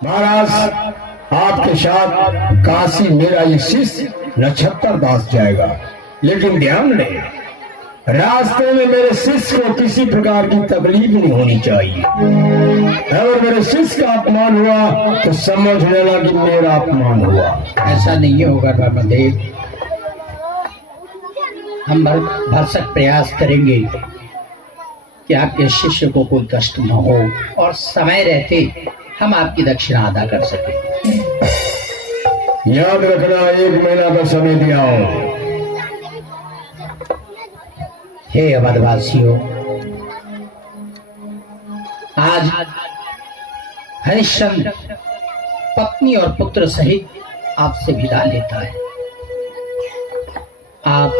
महाराज, आपके साथ काशी मेरा ये शिष्य नक्षत्र दास जाएगा, लेकिन ध्यान दें, रास्ते में मेरे शिष्य को किसी प्रकार की तकलीफ नहीं होनी चाहिए। अगर मेरे शिष्य का अपमान हुआ तो समझ लेना कि मेरा अपमान हुआ। ऐसा नहीं होगा ब्रह्मदेव, हम भरसक प्रयास करेंगे कि आपके शिष्य को कोई कष्ट न हो और समय रहते हम आपकी दक्षिणा अदा कर सकें। याद रखना, 1 महीना का समय दिया हो। हे अवधवासियों, आज हरिश्चंद्र पत्नी और पुत्र सहित आपसे विदा लेता है। आप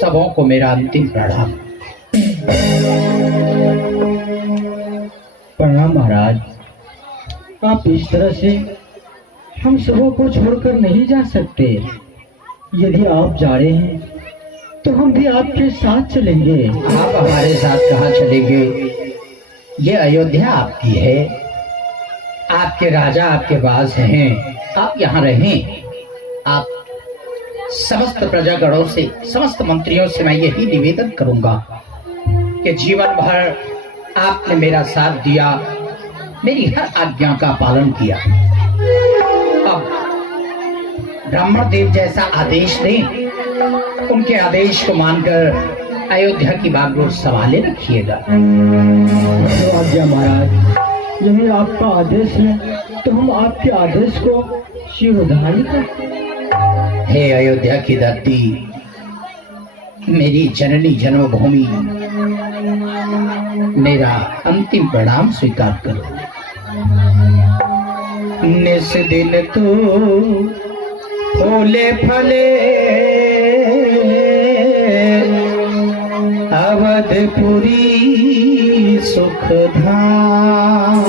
सबों को मेरा अंतिम प्रणाम। प्रणाम महाराज। आप इस तरह से हम सबों को छोड़कर नहीं जा सकते। यदि आप जा रहे हैं तो हम भी आपके साथ चलेंगे। आप हमारे साथ कहाँ चलेंगे? ये अयोध्या आपकी है, आपके राजा आपके बाज हैं, आप यहाँ रहें। आप समस्त प्रजागणों से, समस्त मंत्रियों से मैं यही निवेदन करूंगा कि जीवन भर आपने मेरा साथ दिया, मेरी हर आज्ञा का पालन किया। अब ब्राह्मण देव जैसा आदेश दें, उनके आदेश को मानकर अयोध्या की बागडोर संभाले रखिएगा। तो आज्ञा महाराज, यही आपका आदेश है तो हम आपके आदेश को शिरोधार्य करते। हे अयोध्या की धरती, मेरी जननी जन्मभूमि, मेरा अंतिम प्रणाम स्वीकार करो। निस दिन तो फूले फले अवधपुरी सुख धाम।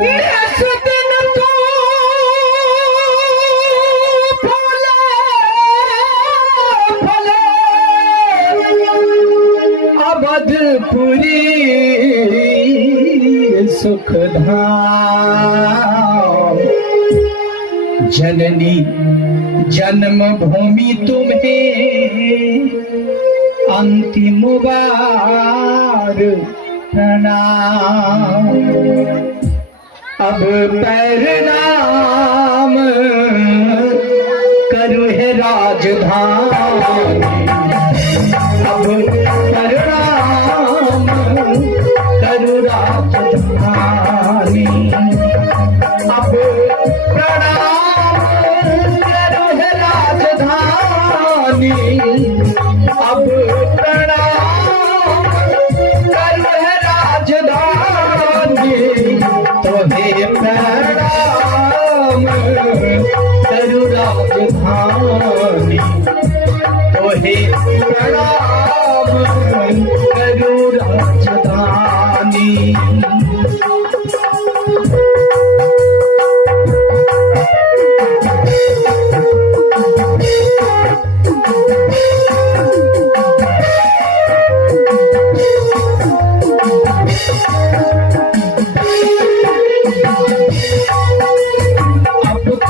निस दिन तो फूले फले अवधपुरी सुख धाम। जननी जन्मभूमि तुम्हें अंतिम बार प्रणाम। अब प्रणाम करो है राजधानी, अब प्रणाम करो राजधानी, अब प्रणाम करो है राजधानी, अब प्रणाम करो है राजधानी। तो हे प्रणाम करो राजधानी, तो हे प्रणाम करो राजधानी।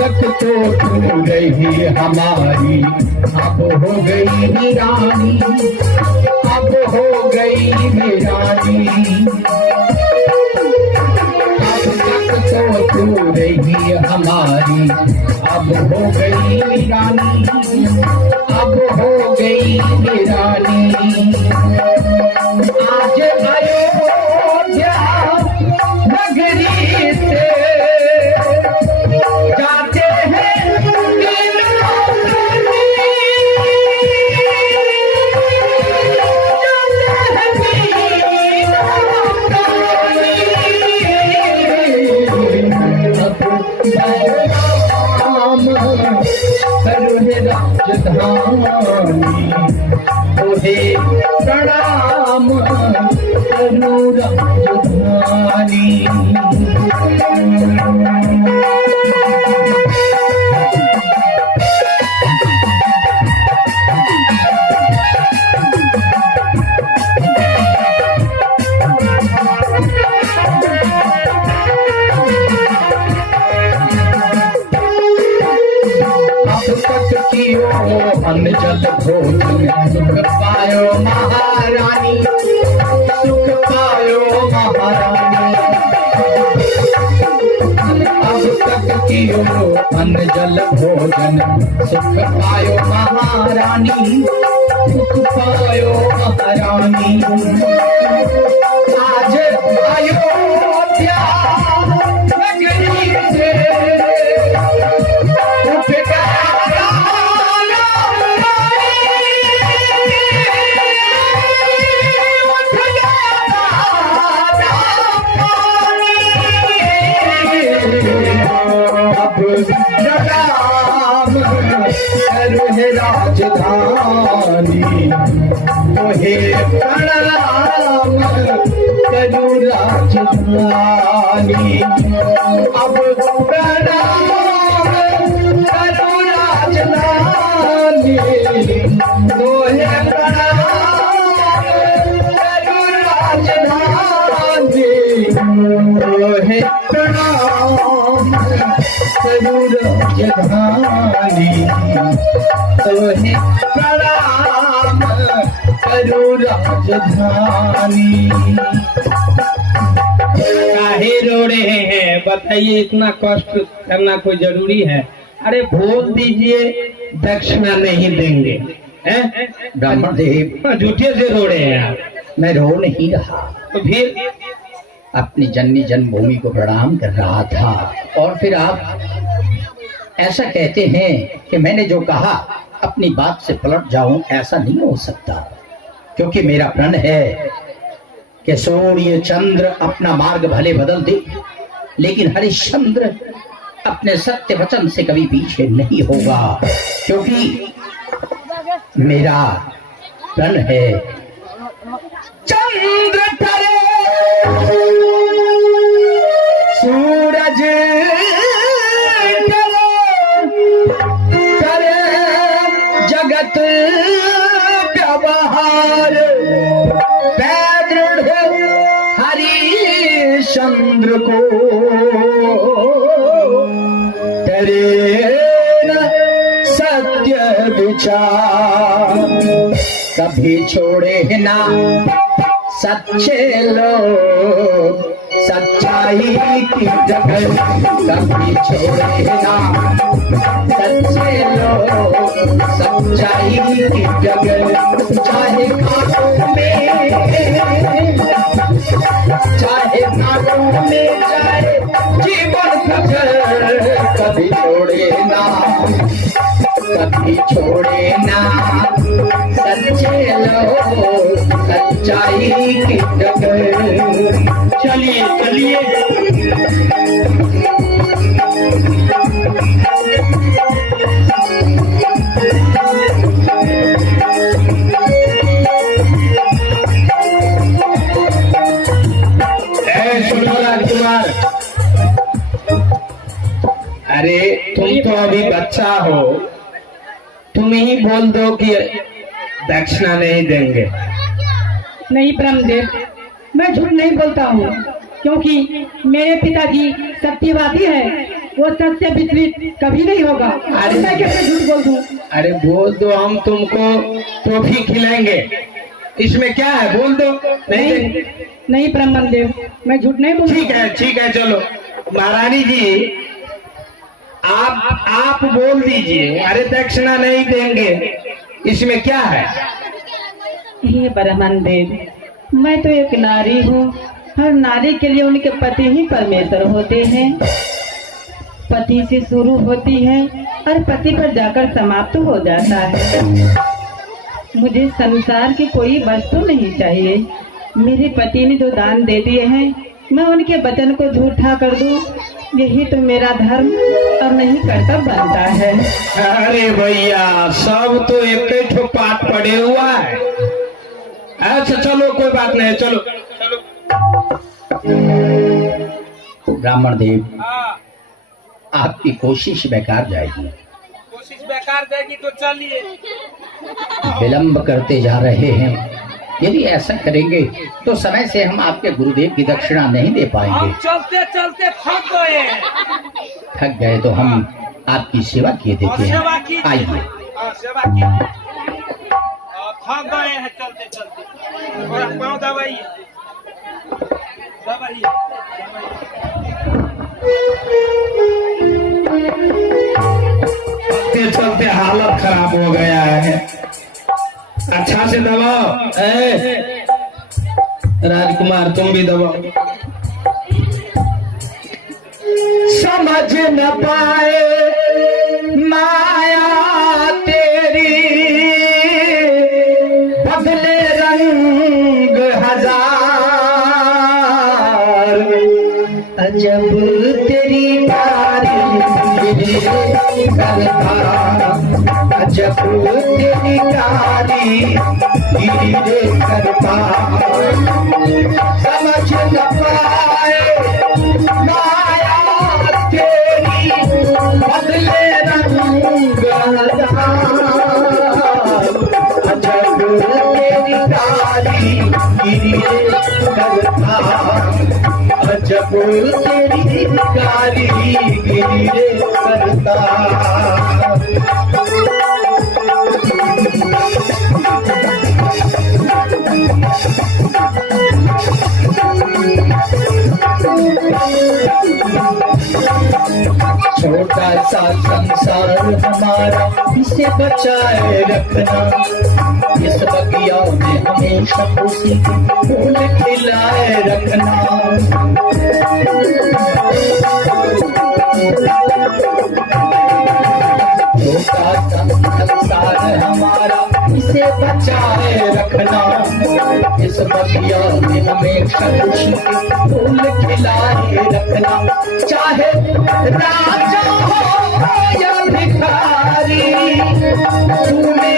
तो तू रही हमारी, अब हो गई रानी, अब हो गई रानी। अब तक तो तू रही हमारी, अब हो गई रानी, अब हो गई रानी। आज अयोध्या नगरी से जाते हैं राजधानी, तुहे प्रणाम करो राजधानी। पियो अन्न जल भोजन सुख पायो महारानी, सुख पायो महारानी। आज अयोध्या नगरी से उठ गया राजधानी, तोहे प्रणाम करू राजधानी, अब प्रणाम करू राजधानी, तोहे प्रणाम करू राजधानी, तोहे प्रणाम करू राजधानी, तोहे प्रणाम करू राजधानी। काहे रो रहे हैं? बताइए, इतना कष्ट करना कोई जरूरी है? अरे बोल दीजिए दक्षिणा नहीं देंगे, हैं? ब्राह्मण देव, झूठे से रो रहे हैं आप। मैं रो नहीं रहा, तो फिर अपनी जननी जन्मभूमि को प्रणाम कर रहा था। और फिर आप ऐसा कहते हैं कि मैंने जो कहा अपनी बात से पलट जाऊं, ऐसा नहीं हो सकता, क्योंकि मेरा प्रण है कि सूर्य चंद्र अपना मार्ग भले बदल दे, लेकिन हरिश्चंद्र अपने सत्य वचन से कभी पीछे नहीं होगा, क्योंकि मेरा प्रण है चंद्र करे सूरज करे जगत व्यवहार, दृढ़ हरिश्चंद्र को करे न सत्य विचार, कभी छोड़े ना सच्चे लोग सच्चाई की जगह, कभी छोड़े ना सच्चे लोग सच्चाई की जगह, चाहे कानों में चाहे जीवन गुजर, कभी छोड़े ना सच्चे लोग सच्चाई की जगह। चलिए चलिए। राजकुमार, अरे तुम तो अभी बच्चा हो, तुम ही बोल दो कि दक्षिणा नहीं देंगे। नहीं ब्रह्मदेव, मैं झूठ नहीं बोलता हूँ, क्योंकि मेरे पिताजी सत्यवादी है, वो सच से विचलित कभी नहीं होगा। अरे मैं कैसे झूठ बोल दूँ? अरे बोल दो, हम तुमको ट्रॉफी खिलाएंगे, इसमें क्या है? बोल दो। नहीं नहीं ब्रह्मदेव, मैं झूठ नहीं बोलूँ। ठीक है चलो महारानी जी, आप बोल दीजिए। अरे दक्षिणा नहीं देंगे, इसमें क्या है? हे ब्रह्मदेव, मैं तो एक नारी हूँ, हर नारी के लिए उनके पति ही परमेश्वर होते हैं। पति से शुरू होती है और पति पर जाकर समाप्त हो जाता है। मुझे संसार की कोई वस्तु नहीं चाहिए। मेरे पति ने जो दान दे दिए हैं, मैं उनके वचन को झूठा कर दूं, यही तो मेरा धर्म और नहीं कर्तव्य बनता है। अरे भैया, सब तो एक ही ठो पाठ पड़े हुआ है। अच्छा चलो, कोई बात नहीं, चलो। ब्राह्मण देव, आपकी कोशिश बेकार जाएगी। कोशिश बेकार जाएगी तो चलिए। विलंब करते जा रहे हैं, यदि ऐसा करेंगे तो समय से हम आपके गुरुदेव की दक्षिणा नहीं दे पाएंगे। हम चलते चलते थक गए। थक गए तो हम आपकी सेवा किए देते हैं। आइए। सेवा कीजिए। थक गए हैं चलते चलते। और पाँव दबाइए, दबाइए। चलते चलते हालत खराब हो गया है। अच्छा से दबाओ। राजकुमार तुम भी दबाओ। समझ न पाए माया तेरी, बदले रंग हजार, अजब तेरी बारी करता, अजब तेरी कारी धीरे करता, समझ न पाए माया तेरी, बदले रंग हजार, अजब तेरी कारी धीरे करता, अजब तेरी कारी धीरे करता। छोटा सा संसार हमारा, इसे बचाए रखना, इस बगिया में हमेशा खुशी फूल खिलाए रखना। छोटा सा संसार हमारा, इसे बचाए रखना, इस बगिया में हमेशा खुशी फूल खिलाए रखना। चाहे राजा हो या भिखारी, तूने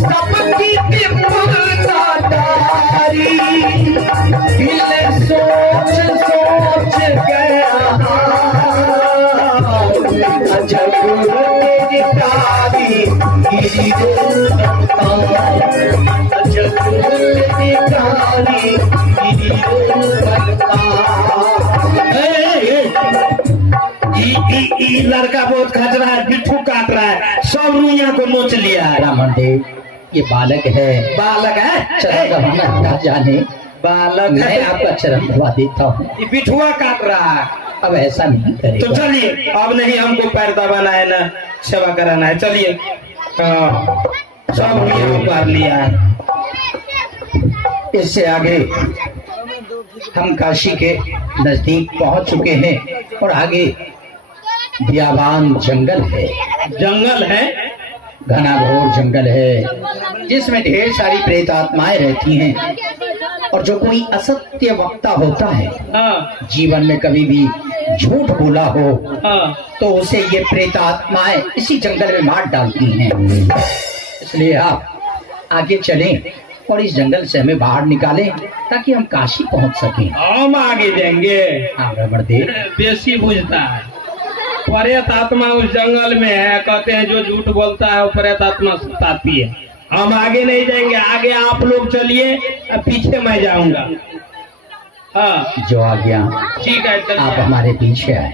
सबकी विपदारी, दिल सोच सोच गया, अजब तेरी कारी धीरे करता, अजब तेरी कारी धीरे करता। ई लड़का बहुत खच रहा है, बिट्ठू काट रहा है, सब रुइया को नोच लिया है। ब्राह्मण देव, ये बालक है, बालक है, चरण दबाना क्या जाने, बालक मैं है, आपका चरण दबा देता हूँ। ये बिठुआ काट रहा है। अब ऐसा नहीं तो करेगा। चलिए, अब नहीं हमको पैर दबाना है ना सेवा कराना है। चलिए, हाँ, सब रुइया उतार लिया है। इससे आगे हम काशी के नजदीक पहुंच चुके हैं और आगे बियाबान जंगल है, जंगल है, घना घोर जंगल है, जिसमें ढेर सारी प्रेत आत्माएं रहती हैं। और जो कोई असत्य वक्ता होता है, हाँ, जीवन में कभी भी झूठ बोला हो, हाँ, तो उसे ये प्रेत आत्माएं इसी जंगल में मार डालती हैं। इसलिए आप आगे चलें और इस जंगल से हमें बाहर निकालें, ताकि हम काशी पहुंच सकें। हम आगे जाएंगे। हाँ ब्राह्मण देव, बेसी बुझता है। प्रेत आत्मा उस जंगल में है, कहते हैं जो झूठ बोलता है वो प्रेत आत्मा सताती है। हम आगे नहीं जाएंगे, आगे आप लोग चलिए, पीछे मैं जाऊंगा। हाँ जो आज्ञा, ठीक है, आप चलिए। हमारे पीछे आए।